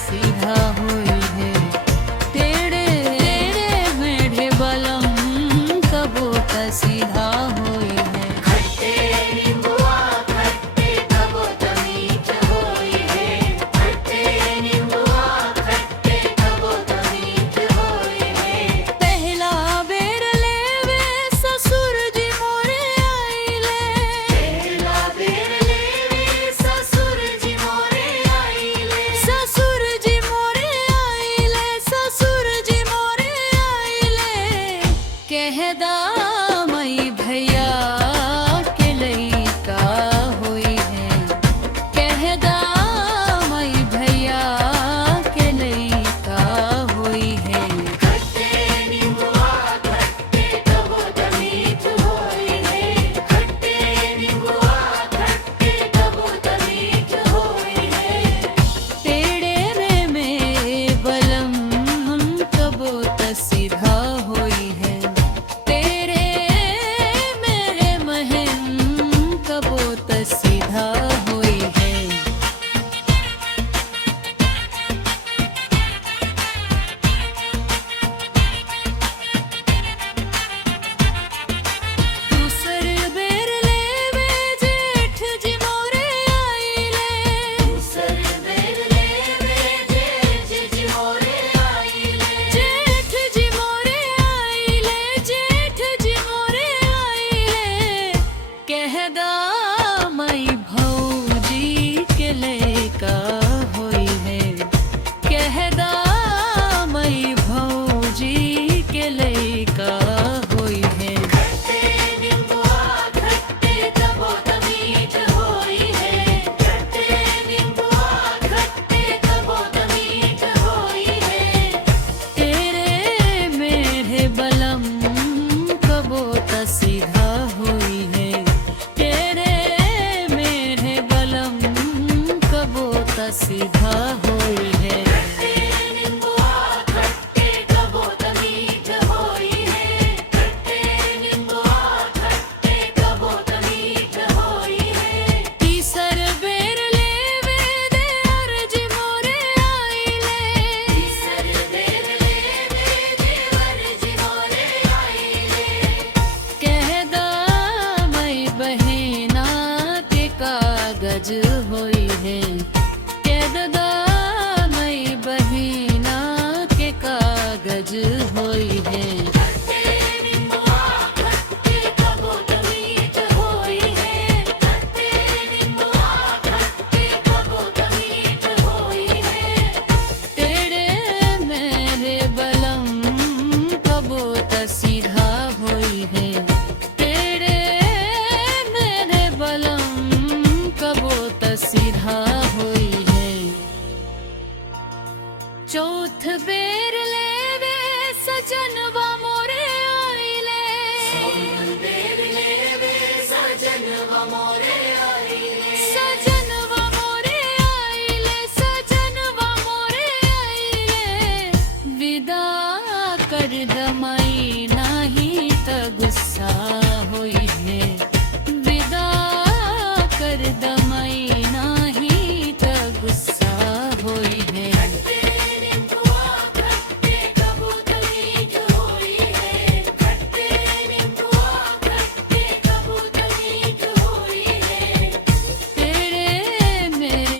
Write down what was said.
सीधा हुई है तेरे तेरे मेढ़े बलम कबूत सीधा हुई है। खट्टे नींबुआ खट्टे कबूत मीठ हुई है। खट्टे नींबुआ खट्टे कबूत मीठ हुई है। पहला बेर लेवे ससुर जी मोरे आइले। पहला बेर लेवे ससुर जी मोरे आइले। ससुर जी मोरे आइले। ससुर जी मोरे आइले। कहदा मई भैया के लइका हुई है। कहदा मई भैया के लइका हुई है। खट्टे नींबुआ खट्टे कबूत मीठ हुई है। खट्टे नींबुआ खट्टे कबूत मीठ हुई है। तेरे में बलम कबूत सीधा हुई है। तेरे मेरे महन कबूत सीधा हुई है। दूसर बेर लेवे जेठ जी मोरे आइले। दूसर बेर लेवे जेठ जी मोरे आइले। जेठ जी मोरे आइले। जेठ जी मोरे आइले। कहदा मई भौजी के लइका हुई है। कहदा मई भौजी के लइका हुई है। खट्टे नींबुआ खट्टे कबूत मीठ हुई है। खट्टे नींबुआ खट्टे कबूत मीठ हुई है। तेरे मेरे बलम कबूत सीधा हुई है। तेरे मेरे बलम कबूत सीधा हुई है। खट्टे नींबुआ खट्टे कबूत मीठ हुई है। खट्टे नींबुआ खट्टे कबूत मीठ हुई है। तीसर बेर लेवे दे अर्जी मोरे आइले। तीसर बेर लेवे देवर जी मोरे आइले। कहदा मई बहिना के कागज होई है। कहदा मई बहिना के कागज होई है। खट्टे नींबुआ खट्टे कबूत मीठ हुई है। खट्टे नींबुआ खट्टे कबूत मीठ हुई है। तेरे मेरे बलम कबूत सीधा हुई है। तेरे मेरे बलम कबूत सीधा हुई है। चौथ बेर लेवे सजनवा मोरे आइले। बेर लेवे सजनवा मोरे आइले। सजनवा मोरे आइले। सजनवा मोरे आइले। विदा कर दमाई नाही त गुस्सा